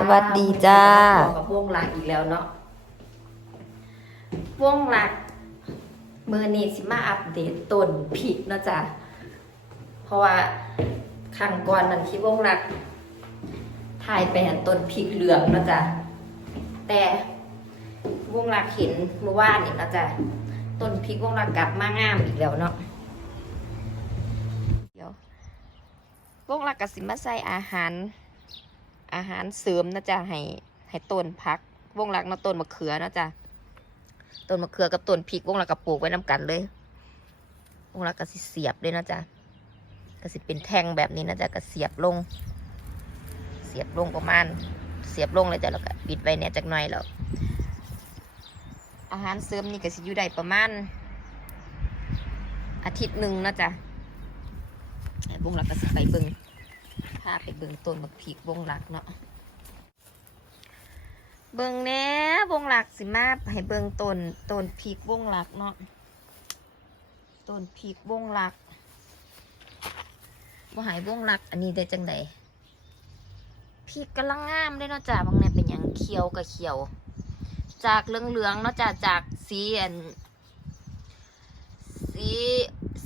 สวัสดีจ้า พบกับวงหลักอีกแล้วเนาะวงหลักมือนี้สิมาอัปเดตต้นพริกเนาะจ้ะเพราะว่าครั้งก่อนนั้นที่วงหลักถ่ายไปเห็นต้นพริกเหลืองเนาะจ้ะแต่วงหลักเห็นเมื่อวานนี่เนาะจ้ะต้นพริกวงหลักกลับมางามอีกแล้วเนาะเดี๋ยววงหลักกับสิมาใส่อาหาร อาหารเสริมนะจ๊ะให้ให้ต้นพักวงหลักเนาะต้นมะเขือเนาะจ๊ะต้นมะเขือกับต้นพริกวงหลักกับปลูกไว้น้กันเลยวงหลักก็สิเสียบเลยนะจ๊ะก็สิเป็นแท่งแบบนี้นะจ๊ะก็เสียบลง เสียบลงประมาณ เสียบลงเลยจ้ะแล้วก็ปิดไว้เนี่ยจักหน่อยแล้วอาหารเสริมนี่ก็สิอยู่ได้ประมาณอาทิตย์หนึ่งนะจ๊ะให้วงหลักก็สิไปเบิ่ง พาไปเบิ่งต้นบักพริกวงหลักเนาะเบิ่งแน่วงหลักสิมาให้เบิ่งต้นต้นพริกวงหลักเนาะต้นพริกวงหลักบ่หายวงหลัก อันนี้ได้จังไดพริกกำลังงามเลยเนาะจ้ะบางเนี่ยเป็นหยังเขียวกับเขียว จากเหลืองๆเนาะจ้ะจากสีอันสี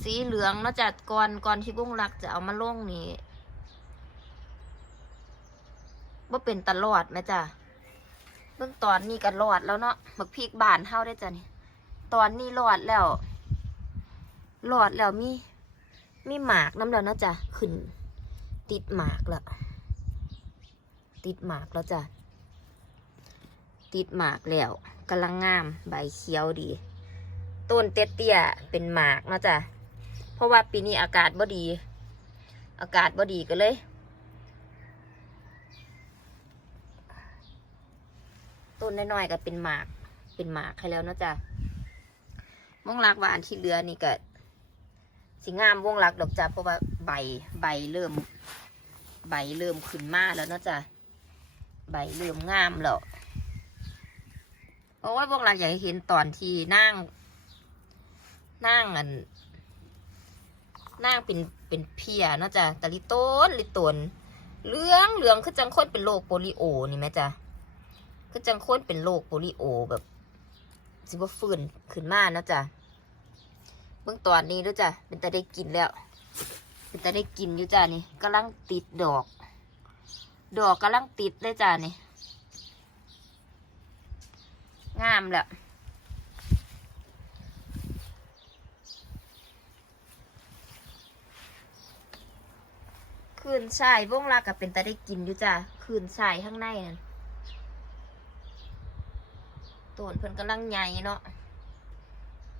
สีเหลืองเนาะจ้ะก่อนก่อนที่วงหลักจะเอามาลงนี่ ว่าเป็นตลอดไหมจ้ะเบื้องตอนนี้ก็รอดแล้วเนาะบักพริกบานเท่าได้จ้ะนี่ตอนนี้รอดแล้วรอดแล้วมีมีหมากน้ำแล้วนะจ้ะขึ้น ติดหมากแล้วติดหมากแล้วจ้ะติดหมากแล้วกำลังงามใบเขียวดีต้นเตี้ยๆเป็นหมากนะจ้ะเพราะว่าปีนี้อากาศบ่ดี อากาศบ่ดีก็เลย นน้อยๆก็เป็นหมาก เป็นหมากให้แล้วเนาะจ้ะวงรักว่าอันที่เหลือนี่ก็สิงามวงรักดอกจ้ะเพราะว่าใบใบเริ่ม ใบเริ่มขึ้นมาแล้วเนาะจ้ะใบเริ่มงามแล้วโอ้ยวงรักอยากเห็นตอนที่นั่ง นั่งอันนั่งเป็นเป็นเพียนาะจ้ะแต่ลิต้นลิตนเหลืองเหลืองคือจังคนเป็นโรคโปลิโอนี่ไหมจ้ะ ก็จังคนเป็นโรคโปลิโอแบบสิบ่าฟื้นขึ้นมาเนาะจ้ะเบื้องตอนนี้ด้วยจ้ะเป็นแต่ได้กินแล้ว เป็นแต่ได้กินอยู่จ้ะนี่กำลังติดดอก ดอกกำลังติดเลยจ้ะนี่งามแหละคืนชายวงลากับเป็นแต่ได้กินอยู่จ้ะคืนชายข้างในนั่น ต้นเพิ่นกำลังใหญ่เนาะ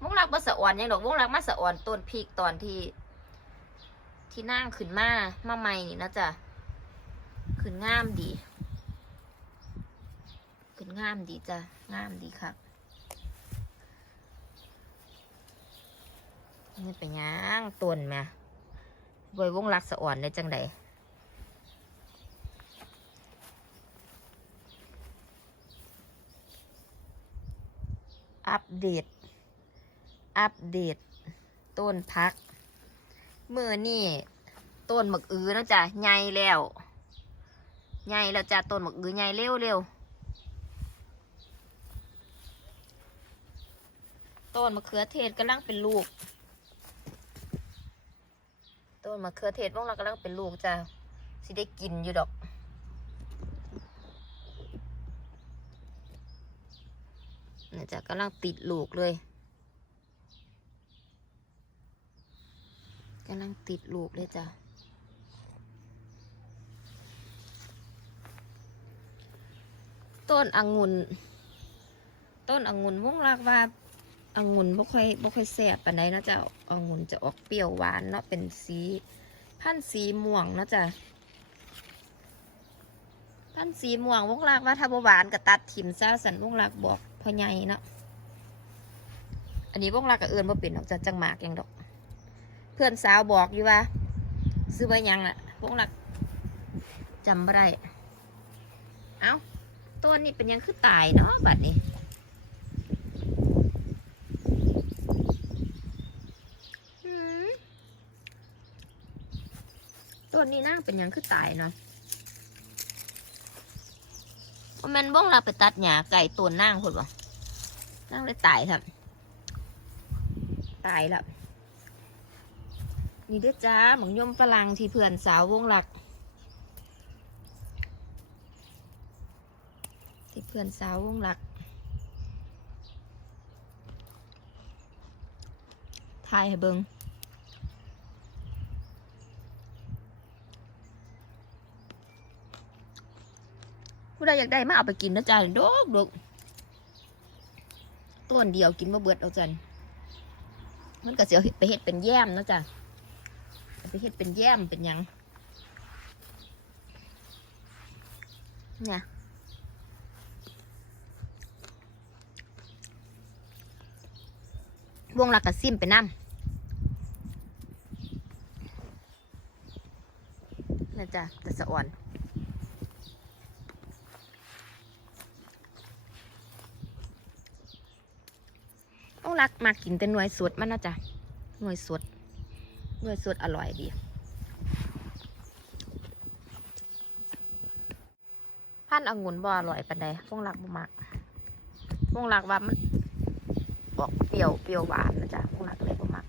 วงรักมาสะอ่อนยังดอกวงรักมาสะอ่อนต้นพริกตอนที่ ที่นั่งขึ้นมามาใหม่นี่นะจ๊ะขึ้นงามดี ขึ้นงามดีจ้ะงามดีครับนี่ไปย่างต้นแม่บวยวงรักสะอ่อนได้จังใด อัปเดต อัปเดต ต้นพัก มือนี่ต้นหมึกอือนะจ๊ะใหญ่แล้วใหญ่แล้วจ้ะต้นหมึกอือใหญ่เร็วเร็วต้นมะเขือเทศกำลังเป็นลูก ต้นมะเขือเทศพวกเรากำลังเป็นลูกจ้ะสิได้กินอยู่ดอก เนี่ยจะกำลังติดลูกเลยกำลังติดลูกเลยจ้ะต้นองุ่นต้นองุ่นวงรากว่าองุ่นบ่ค่อยบ่ค่อยแซ่บปานใดเนะจ้ะองุ่นจะออกเปรี้ยวหวานเนาะเป็นสีพันธ์สีม่วงเนาะจ้ะพันธ์สีม่วงวงรากว่าถ้าบ่หวานก็ตัดถิ่มซะสันวงรากบอก พ่อใหญ่เนาะอันนี้วงรักกับเอิญบ่เป็นดอกจะจังหมากหยังดอก เพื่อนสาวบอกอยู่ว่า ซื้อไว้หยังอะวงรักจำไม่ได้เอ้าต้นนี้เป็นยังคือตายเนาะบัดนี้ต้นนี้นั่งเป็นยังคือตายเนาะมันบ้องเราไปตัดหญ้าไก่ตัวนั่งคนบ่ นั่งเลยตายครับ ตายแล้วนี่เด้อจ้าหมองยมฝรั่งที่เพื่อนสาววงหลัก ที่เพื่อนสาววงหลักทายให้เบิงผู้ใดอยากได้มาเอาไปกินนะจ๊ะดกดก ต้นเดียวกินมาเบิดเอาจันมันก็เสียวไปเฮ็ดเป็นแย้มเนาะจ๊ะไปเฮ็ดเป็นแย้มเป็นยังเนี่ยวงหลักกระซิมไปน้ำนะจ๊ะแต่สะอ่อน วงหลักมากินแต่หน่วยสดมันนะจ๊ะหน่วยสดหน่วยสดอร่อยดี พันองุ่นบ่อร่อยปานใดวงหลักบ่มักวงหลักว่ามันบอกเปรี้ยวเปรี้ยวหวานนะจ๊ะพวกนักเลยพวกมัก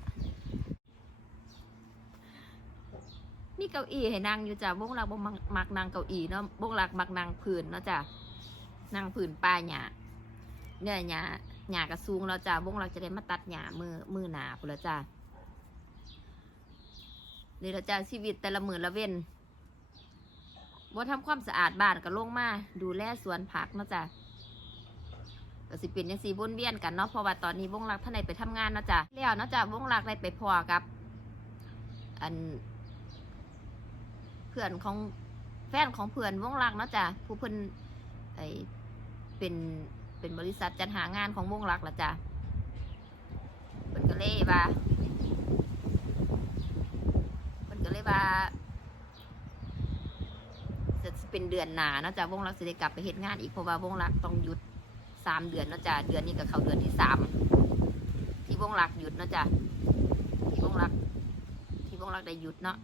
มีเก้าอี้ให้นั่งอยู่จ้ะวงหลักบ่มักนั่งเก้าอี้เนาะวงหลักมักนั่งพื้นเนาะจ้ะนั่งพื้นป้าหญ้าเนี่ยหญ้า หญ้ากระสูงแล้วจ้ะวงหลักจะได้มาตัดหญ้ามือมือหนาพุ่นล้วจ้ะนี่แล้วจ้ะชีวิตแต่ละหมือละเว้นบ่ทำความสะอาดบ้านก็ลงมา ดูแลสวนผักเนาะจ้ะก็สิเป็นยังสีวนเวียนกันเนาะเพราะว่าตอนนี้วงรักท่านใดไปทำงานเนาะจ้ะแล้วเนาะจ้ะวงรักได้ไปพอกับ อัน เพื่อนของแฟนของเพื่อนวงรักเนาะจ้ะผู้เพิ่นไอเป็น เป็นบริษัทจัดหางานของวงรักละจ้ะเพิ่นก็เลยว่าเพิ่นก็เลยว่าจะเป็นเดือนหนาเนาะจ้ะวงรักสิได้กลับไปเฮ็ดงานอีกเพราะว่าวงรักต้องหยุดสามเดือนเนาะจ้ะเดือนนี้ก็เขาเดือนที่สามที่วงหลักหยุดเนาะจ้ะที่วงหลัก ที่วงหลักได้หยุดเนาะ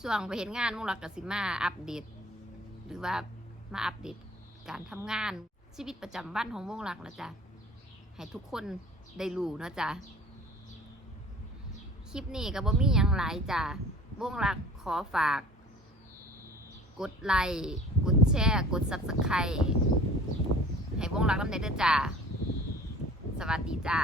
ส่วงไปเห็นงานวงหลักกับสิมาอัปเดต หรือว่ามาอัปเดตการทำงาน ชีวิตประจำวันของวงหลักนะจ๊ะให้ทุกคนได้รู้นะจ๊ะคลิปนี้ก็บ่มีหยังหลายจ้ะวงหลักขอฝาก กดไลค์กดแชร์กดซับสไครต์ให้วงลักน้ำเนเด้อจ้ะสวัสดีจ้า